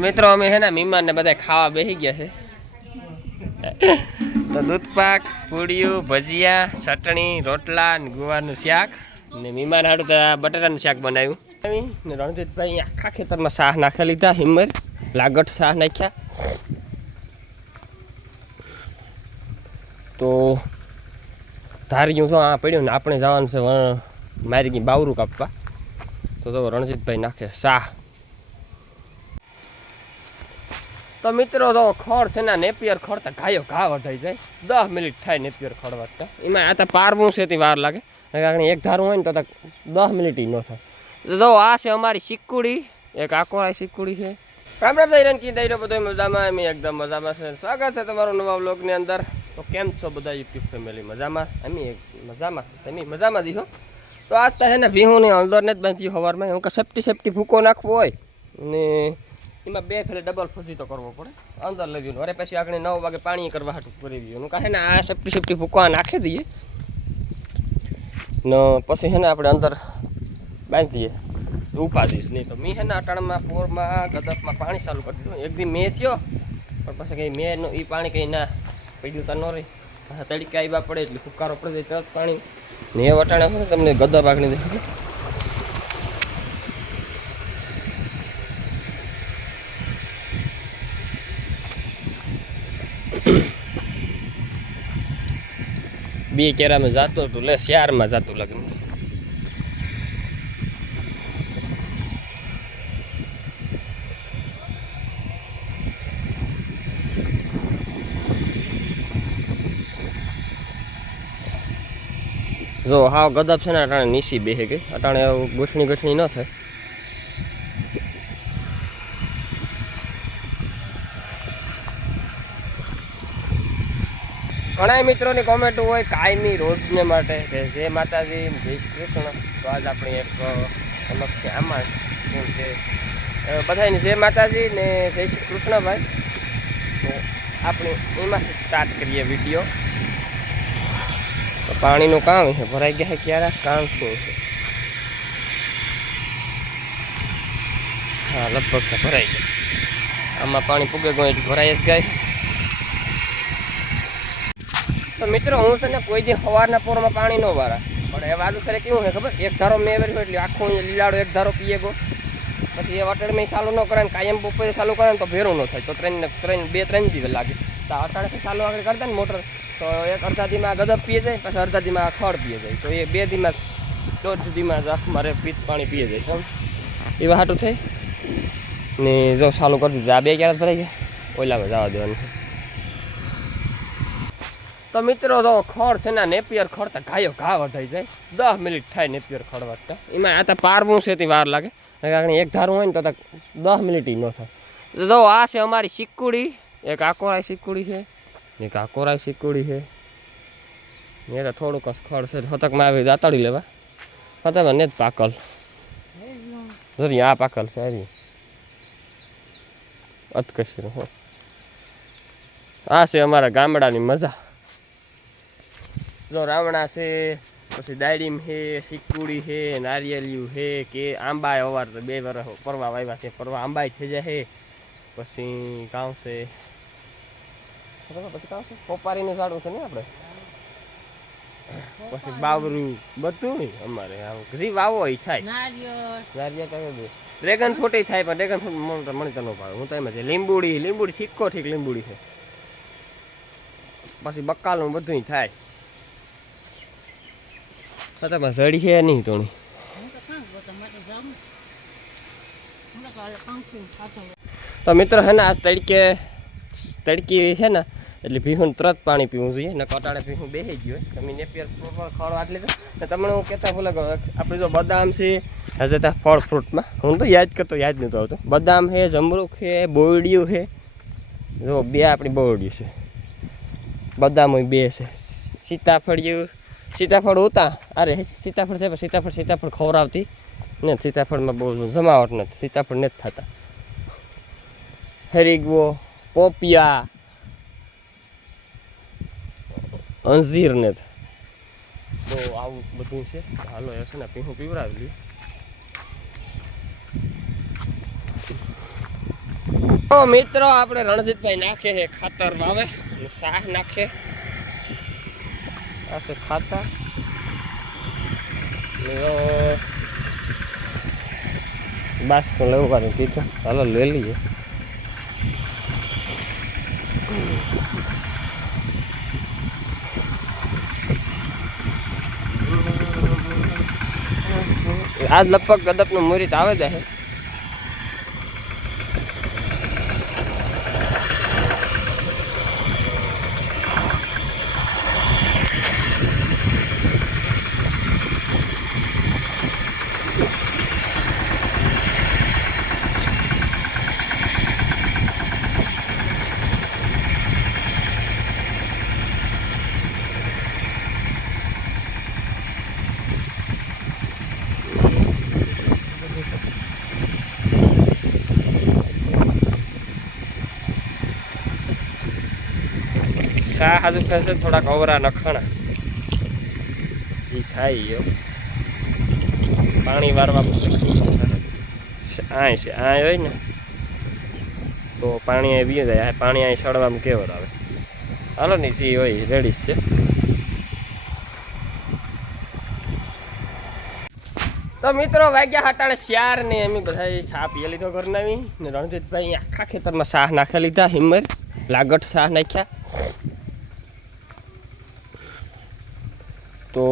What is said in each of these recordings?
મિત્રો અમે હે ને મહેમાન ને બધા ખાવા બેસી ગયા છે. તો દૂધપાક, પૂડિયું, ભજીયા, ચટણી, રોટલા ને ગુવારનું શાક ને મીમાન હાડું તો બટાટાનું શાક બનાવ્યું. ને રણજીતભાઈ આખા ખેતરમાં શાહ નાખી લીધા હિમર લાગટ શાહ નાખ્યા. તો ધાર્યું શું આ પડ્યું ને આપણે જવાનું છે મારી બાવરું કાપવા. તો તો રણજીતભાઈ નાખે શાહ. તો મિત્રો તો ખડ છે ને નેપિયર ખડતા ગાયો ઘા વઢાઈ જાય. દસ મિનિટ થાય નેપિયર ખડ વધતા. એમાં આ તો પારવું છે તે વાર લાગે. કારણ એક ધારું હોય ને તો તો દસ મિનિટ ન થાય. તો આ છે અમારી સિક્કુડી એક આકોળાઈ સિક્કુડી છે. રામ રામ દૈરન કી દૈરો બધો મજામાં એમ એકદમ મજામાં છે. સ્વાગત છે તમારું નવા બ્લોગની અંદર. તો કેમ છો બધા યુટ્યુબ ફેમિલી? મજામાં? એમ મજામાં છે. તમે મજામાં દીધો તો આજ તો હે ને ભીહુંની હળદરને જ બાંધી સવારમાં હું કે સેફટી સેફટી ભૂકો નાખવો હોય. ને એમાં બે ફેરે ડબલ ફસી તો કરવો પડે. અંદર લઈ જવાનું. અરે પછી આગળ નવ વાગે પાણી કરવા હાટું કરી દેવાનું કાંઈ ને આ સેફટી સેફટી ફૂકવા નાખી દઈએ. ને પછી છે ને આપણે અંદર બાંધીએ. ઉપાડીશ નહીં તો મેં છે ને અટાણમાં, પોરમાં ગદપમાં પાણી ચાલુ કરી દીધું. એક દી મેં થયો, પણ પછી કંઈ મેં એ પાણી કંઈ ના પડ્યું તો ન રહી. તડકે આવ્યા પડે એટલે ફુકારો પડે તરત પાણી. ને એ વટાણા તમને ગદપ આગળ દેખાય બે કેરામાં જતો હતું, લે શિયારમાં જતું લગ્ન. જો, હાવ ગદબ છે ને, અટાણે નીસી બેહે ગઈ. અટાણે આવું ગોઠણી ગોઠણી ન થાય. ઘણા મિત્રોની કોમેન્ટ હોય કાયમી રોજને માટે કે જય માતાજી જય શ્રી કૃષ્ણ. તો આજ આપણી એક અલગ છે. આમાં છે? અ, બધાની જય માતાજી ને જય શ્રી કૃષ્ણભાઈ. તો આપણે એમાંથી સ્ટાર્ટ કરીએ વીડિયો તો પાણીનું કામ છે. ભરાઈ ગયા ક્યારે? કામ શું છે? હા લગભગ ભરાઈ ગયા. આમાં પાણી પૂગે ગયું ભરાઈ જ ગાય તો મિત્રો હું છે ને કોઈ દી સવારના પોરમાં પાણી ન વાળા પણ એ વાદું ખરે કેવું છે ખબર? એક ધારો મેં વેર્યો એટલે આખો લીલાડો એક ધારો પીએ ગયો. પછી એ વટડમાં ચાલુ ન કરે ને કાયમ બપોરે ચાલુ કરે ને તો ભેરું ન થાય. તો ત્રણ ત્રણ બે ત્રણ દિવસ લાગે. તો અટાણે ચાલુ આગળ કરતા ને મોટર. તો એક અડધા દીમાં ગદપ પીએ જાય પછી અડધા દીમાં ખડ પીએ જાય. તો એ બે દીમાં દોઢ દીમાં જ આખ મારે પીત પાણી પીએ જાય. કેમ એવા હાટું થઈ ને જો ચાલુ કરી દીધું. આ બે ક્યારે ભરાઈ ગયા. ઓલામાં જવા દેવાનું. તો મિત્રો તો ખડ છે ને નેપિયર ખડતા ગાયો ઘા વઢાઈ જાય. દસ મિનિટ થાય નેપિયર ખડ વાટતા એમાં આ તો પારવું છે તે વાર લાગે. કારણ એક ધારું હોય ને તો તો દસ મિનિટ ન થાય. તો આ છે અમારી સિક્કુડી એક આકોરાઈ સિક્કુડી છે. એક આકોરાઈ સિક્કુડી છે. ને તો થોડુંક ખડ છે. હતકમાં આવી દાતાડી લેવા. હતકમાં ને જ પાકલ. જોરી આ પાકલ છે આવી અતકશી આ છે અમારા ગામડાની મજા. જો રાવણા છે, પછી દાડીમ છે સિકુડી છે, નારિયેલિયું છે, કે આંબા અવાર તો બે વર્ષ પરવા વાવ્યા છે, પરવા આંબાય થઈ જાય છે. પછી કાં છે. પછી કાં છે? પોપારીનું ઝાડું છે ને આપણે? પછી બાવરું, બધું અમારે ઘી વાવો ઈ થાય. નારિયેળ તો ડ્રેગન ફ્રૂટ થાય, પણ ડ્રેગન ફ્રૂટ મને તો ભાવે. હું તો એમ છે લીંબુડી લીંબુડી ઠીકો ઠીક લીંબુડી છે. પછી બકાલું બધું થાય. છતાં જડી છે નહીં તોણી તો મિત્રો છે ને આ તડકે તડકી છે ને, એટલે ભીહું તરત પાણી પીવું જોઈએ, ને કટાળે ભીહું બેસી ગયો તમે નેપિયર ફ્રૂટ ખોળ આટલી ને તમને હું કહેતા ભૂલે આપણે જો બદામ છે, હજે ત્યાં ફળ ફ્રૂટમાં. હું તો યાદ કરતો, યાદ નહોતો આવતો. બદામ છે જમરૂખ છે, બોરડિયું છે. જો બે આપણી બોરડિયું છે. બદામ બે છે. સીતાફળિયું સીતાફળ ઉતા. અરે, સીતાફળ છે, પણ સીતાફળ સીતાફળ ખવરાવતી ને સીતાફળમાં બહુ જમાવટ નથી. સીતાફળ નથી થતા. હરીગવો, પોપિયા, અંજીર ને તો આવું બધું છે. હાલો, એ છે ને પીહું પીવડાવી લઈએ તો મિત્રો, આપણે રણજીતભાઈ નાખે છે ખાતર વાવે શાહ નાખે. આ છે ખાતર બસ તો લેવું કાઢું કીધું હાલો લઈ લઈએ આજ લગભગ ગદપનું મુહૂર્ત આવે છે શા હાજુ થશે થોડાક અવરા નખણા જી થાય યો પાણી વારવા આય છે, આય હોય ને. તો પાણી અહીં વી જાય પાણી અહીં સડવામાં કેવર આવે. હાલો ને, જી હોય રેડીશ છે. તો મિત્રો, વાગ્યા હટાણે શ્યાર ને એમ બધા શાહ પીએ લીધો ઘર નવી ને રણજીતભાઈ આખા ખેતરમાં શાહ નાખી લીધા હિમર લાગટ શાહ નાખ્યા. તો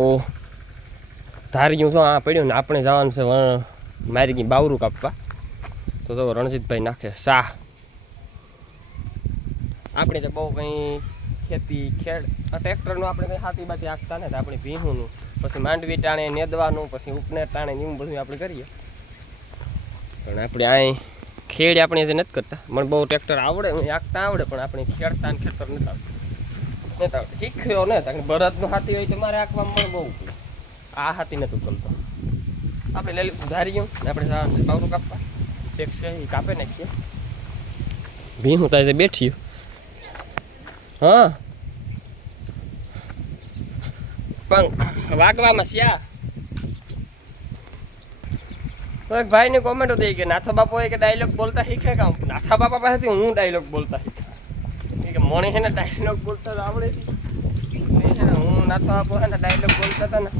ધાર્યું શું આ પડ્યું ને આપણે જવાનું છે મારી ગઈ બાવરું કાપવા. તો તો રણજીતભાઈ નાખે શાહ. આપણે તો બહુ કંઈ ખેતી ખેડ ટ્રેક્ટરનું આપણે કંઈ હાથી બાથી હાંકતા ને તો આપણે ભીહુંનું. પછી માંડવી ટાણે, નેદવાનું, પછી ઉપનેર ટાણે એવું બધું આપણે કરીએ. પણ આપણે અહીં ખેડ આપણે જે નથી કરતા. મને બહુ ટ્રેક્ટર આવડે, હું હાંકતા આવડે, પણ આપણે ખેડતા ને ખેતર નથી આવડતું. નહીં તો શીખ્યો ને કે બળદનો હાથી હોય તો મારે આંખમાં પણ બહુ આ હાથી નથી ઉકલતો આપણે લઈ ધારી ગયું આપણે બાવરું કાપવા. એક છે, એ કાપે નાખીએ. ભી હું છે બેઠી હા. પંખ વાગવામાં શ્યા. તો એક ભાઈની કોમેન્ટ હતી કે નાથા બાપો કે ડાયલોગ બોલતા શીખે કામ? નાથા બાપા પાસેથી હું ડાયલોગ બોલતા શીખ્યા કે મણી છે ને ડાયલોગ બોલતા આવડે છે. ને, હું નાથો આપો છે ને ડાયલોગ બોલતા હતા ને,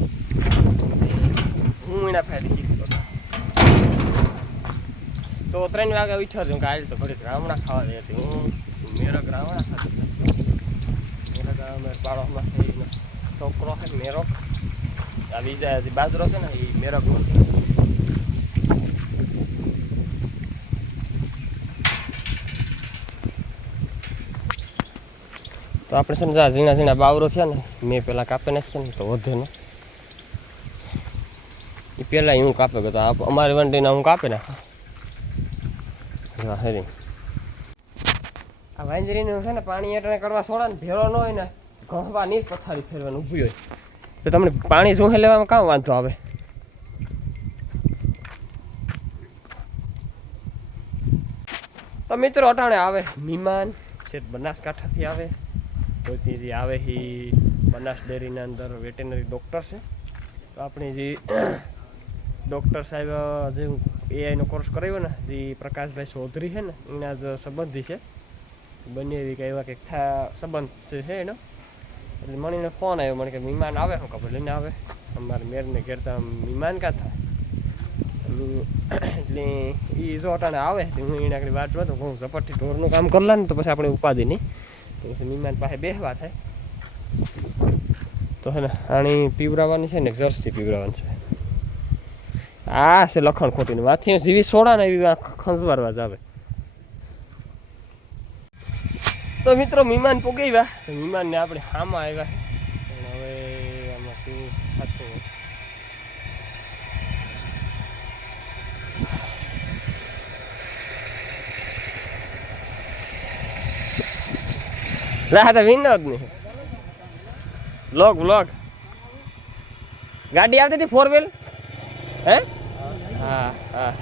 હું એના ફાયદે જીતતો તો ત્રણ વાગે ઉઠ્યો છું આજે તો ઘડી રાવણા ખાવા જઈ હતી. હું મેરો રાવણા ખાતો મેરક ગામે થઈને છોકરો છે મેરો આ બીજા બાજરો છે ને, એ મેરક તો આપણે છે ને જા, ઝીણા ઝીણા બાવરો થયા ને, મેં પહેલાં કાપી નાખ્યા ને, તો વધે ને. એ પહેલાં હું કાપે ગયો અમારી વંડીના હું કાપી નાખું. હા હરી. આ વાંજરીનું છે ને પાણી એટલે કરવા છોડા ને, ભેળો ન હોય ને ઘણવાની જ પથારી ફેરવાની ઊભી હોય. તો તમને પાણી શું લેવામાં કામ વાંધો આવે? તો મિત્રો અટાણે આવે મહેમાન છે બનાસકાંઠાથી આવે. કોઈથી જે આવે એ બનાસ ડેરીના અંદર વેટેનરી ડૉક્ટર છે. તો આપણે જે ડૉક્ટર સાહેબ જે એઆઈનો કોર્સ કરાવ્યો ને, જે પ્રકાશભાઈ ચૌધરી છે ને, એના જ સંબંધી છે. બંને એવી કંઈ એવા કંઈક થા, સંબંધ છે એનો. એટલે મણીને ફોન આવ્યો મને કે મહેમાન આવે, હું ખબર લઈને આવે. અમારે મેરને ઘેરતા મહેમાન ક્યાં થાય? એટલે એ જો અટાણે આવે, હું એને આગળ વાત જોતો હું ઝપટથી ઢોરનું કામ કરલા ને, તો પછી આપણે ઉપાધિ નહીં. તો મહેમાન પાસે બેસવા થાય. તો હે ને આણી પીવરાવાની છે ને જર્સી પીવરાવાની છે. આ છે લખણ ખોટીનું. વાથી જીવી સોડા ને એવી ખંજવારવા જાવે તો મિત્રો મહેમાન પોગી ગયા ને મહેમાનને આપણે હામાં આવ્યા હવે આમાં કેવું થતું રાહ તો વિનોદ નહીં વ્લોગ વ્લોગ ગાડી આવતી હતી ફોર વ્હીલ હે? હા હા.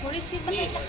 થોડી સી બને તો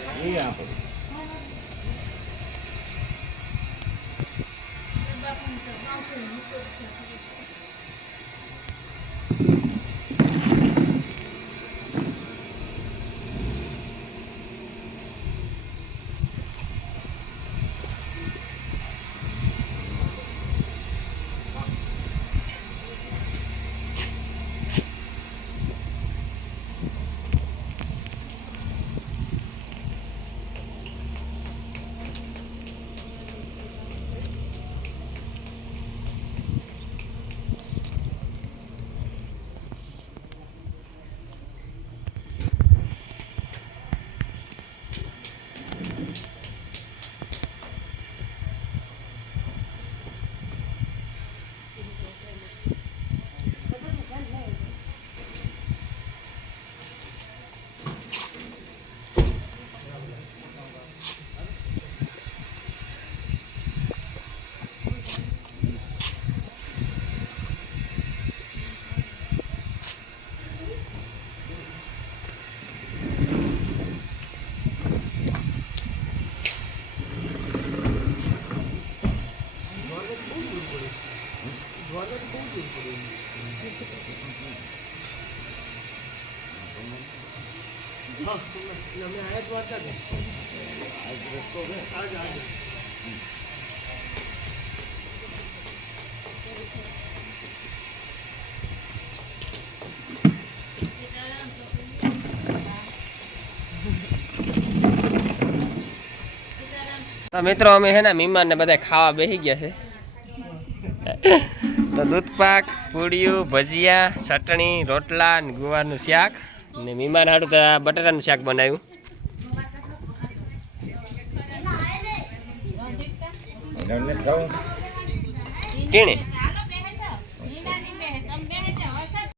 મિત્રો અમે હે ને મહેમાનને બધા ખાવા બેસી ગયા છે. તો દૂધપાક પૂડિયું ભજીયા ચટણી રોટલા ને ગુવારનું શાક ને મીમાન હાડું તો બટાટાનું શાક બનાવ્યું. ટીણી